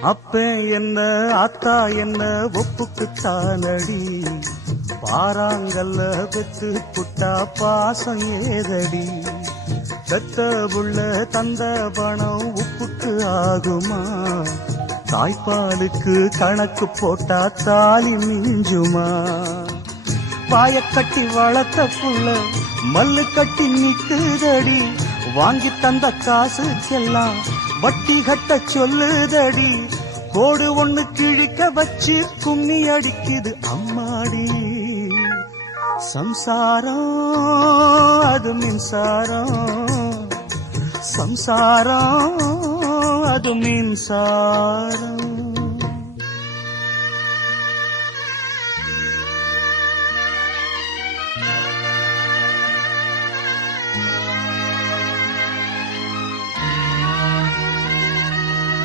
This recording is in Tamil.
அப்ப என்ன ஆத்தா என்ன ஒப்புக்குத்தானடி, பாறாங்கல்ல பெத்து புட்டா பாசம் ஏதடி, பெத்த புள்ள தந்த பணம் உப்புக்கு ஆகுமா, தாய்ப்பாலுக்கு கணக்கு போட்டா தாலி மிஞ்சுமா, பாயக்கட்டி வளர்த்த புள்ள மல்லு கட்டி நிக்குதடி, வாங்கி தந்த காசுக்கெல்லாம் வட்டி கட்ட சொல்லுதடி, கோடு ஒண்ணு கிழிக்க வச்சு கும்மி அடிக்குது அம்மாடி, சம்சாரம் அது மின்சாரம், சம்சாரம் அது மின்சாரம்.